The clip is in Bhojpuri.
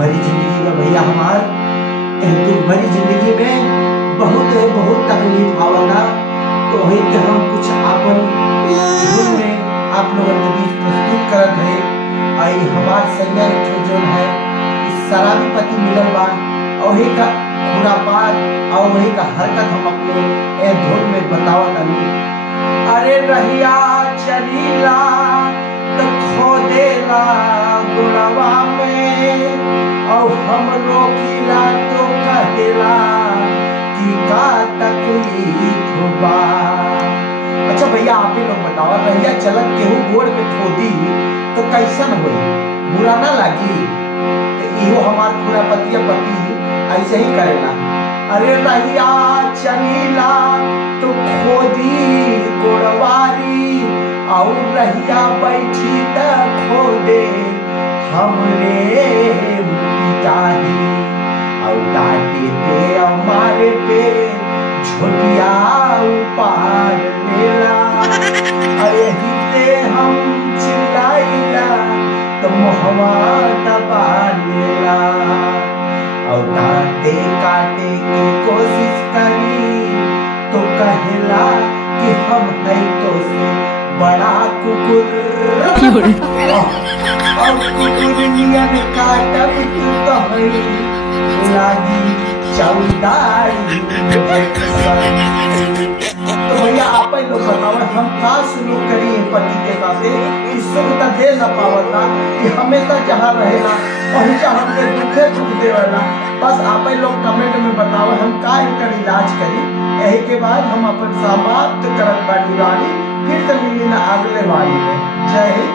भरी जिंदगी में भैया हमार दुख भरी जिंदगी में बहुत तकलीफ आवता, तो वही के हम कुछ आपन धुन में आप लोगों के बीच प्रस्तुत करत है। आई हमार संज्ञा जो है शराबी पति मिलल बा, वही का खुरापात और वही का हरकत हम अपने धुन में बतावत हनी। अरे रहिया चलीला तो खोदेला गुड़वा में, और हम रोकीला तो कहेला कि का तकलीफ बा। अच्छा भैया आप ही लोग बताओ, रहिया चलत केहू गोड़ में खोदी तो कैसन हो, बुरा ना लगी? इहो हमार खुरापतिया पति ऐसे ही करेला। अरे रहिया चलीला तो खोदी गोड़वारी, और रहिया बैठी त खोदे हमरे पिताजी, और डांटे पे हमारे पे झोटिया उपाड़ लेला। यही ते हम चिल्लाइला तो मोहवा दबा लेला, और डांटे काटे की कोशिश करी तो कहला कि हम है तो से बड़ा कुकुर, और कुकुरियन काटब तो है लागी चौदारी। तो भैया आप लोग बताओ, हम का सुलूक करी पति के साथ कि सुख दे न पावता, कि हमेशा जहाँ रहेला वही हमके दुखे दुख देवला। बस आप लोग कमेंट में बताओ हम का इनकर इलाज करी। यही के बाद हम अपन समाप्त करत बानी वाणी, फिर से मिली ना अगले वाणी में। जय हिंद।